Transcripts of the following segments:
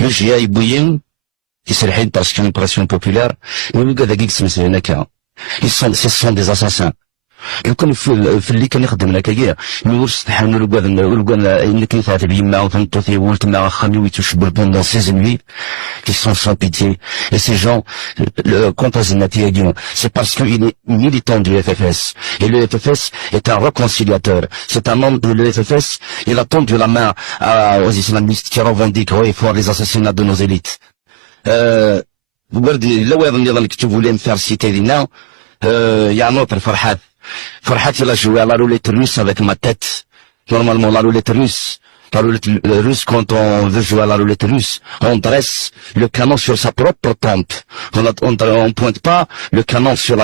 Le GIA يبوين يسرحين parce qu'il y a une pression populaire. Mais le gars qui se met ce sont des assassins. لو كان في اللي كان يخدم لك كاع نورس تحاول لو اللي كيفات بيما وتنطي ولت مع خامي ويتشبر pendant ces nuits qui sont sans pitié et ces gens contre Zinati c'est parce qu'il est militant du FFS et le FFS est un réconciliateur, c'est un membre de l'FFS. Il a tendu la main aux islamistes qui revendiquent haut et fort les assassinats de nos élites. Tu voulais me faire citer Lina, il y a un autre Farhat. Farhat, il a joué à la roulette russe avec ma tête. Normalement, la roulette russe, quand on veut jouer à la roulette russe, on dresse le canon sur sa propre tempe. On pointe pas le canon sur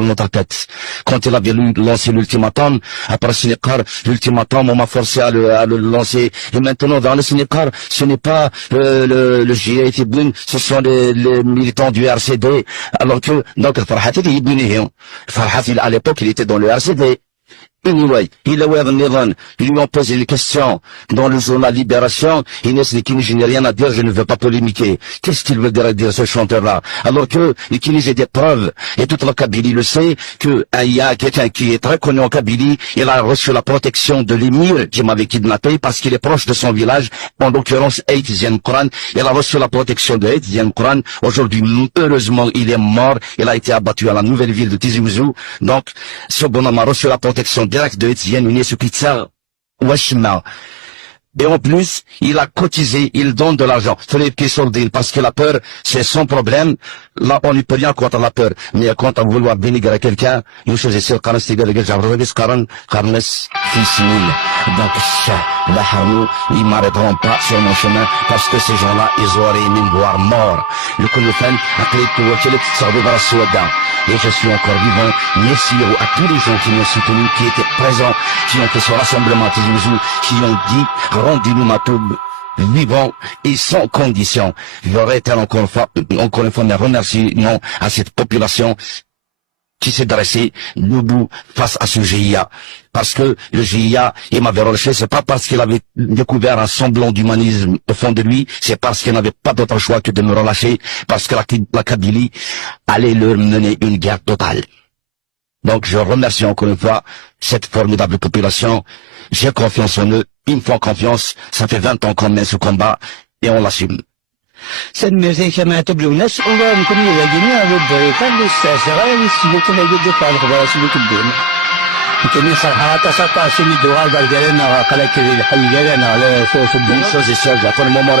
notre tête. Quand il avait lancé l'ultimatum, après Sénécar, l'ultimatum, on m'a forcé à le lancer. Et maintenant, dans le Sénécar, ce n'est pas le GIA Tibouin, ce sont les militants du RCD. Alors que, donc, Farhat, il est Ibn Farhat, à l'époque, il était dans le RCD. Anyway, ils lui ont posé une question dans le journal Libération. Inès Nikini, je n'ai rien à dire, je ne veux pas polémiquer. Qu'est-ce qu'il veut dire ce chanteur-là? Alors que Nikini, j'ai des preuves, et toute la Kabylie le sait, que il y a quelqu'un qui est très connu en Kabylie, il a reçu la protection de l'émir qui m'avait kidnappé parce qu'il est proche de son village, en l'occurrence Aïtizian Quran. Il a reçu la protection de Aïtizian Quran. Aujourd'hui, heureusement, il est mort. Il a été abattu à la nouvelle ville de Tizi Ouzou. Donc, ce bonhomme a reçu la protection direct de Etienne Unesukitsa Washima. Et en plus, il a cotisé, il donne de l'argent. Philippe Kissourdine, parce que la peur, c'est son problème. Là, on n'y peut rien contre la peur. Mais quand on vouloir dénigrer quelqu'un, une chose est sûre, Karnes Tiga, le gars, Karnes, Fissimil. Donc, la Harou, ils m'arrêteront pas sur mon chemin, parce que ces gens-là, ils auraient aimé me voir mort. Le Kounoufen, a créé tout le monde, sorti par Soudan. Et je suis encore vivant. Merci à tous les gens qui m'ont soutenu, qui étaient présents, qui ont fait ce rassemblement à Tizi Ouzou, qui ont dit, rendez-nous Matoub vivant et sans condition. J'aurais été encore une fois mes remerciements à cette population qui s'est dressée debout face à ce GIA. Parce que le GIA, il m'avait relâché, c'est pas parce qu'il avait découvert un semblant d'humanisme au fond de lui, c'est parce qu'il n'avait pas d'autre choix que de me relâcher, parce que la Kabylie allait leur mener une guerre totale. Donc je remercie encore une fois cette formidable population. J'ai confiance en eux. Ils me font confiance. Ça fait 20 ans qu'on mène ce combat et on l'assume. سن مزي كما تبلو الناس والله نكون يا جميع بالطريقه اللي استاثر يسلك لا يقدر على الخبر يسلك الدين يمكن صراحه تصطع سن الدوار قال لنا قال لك الحي قال لنا على صوص الدين Une chose est sûre, j'attends le moment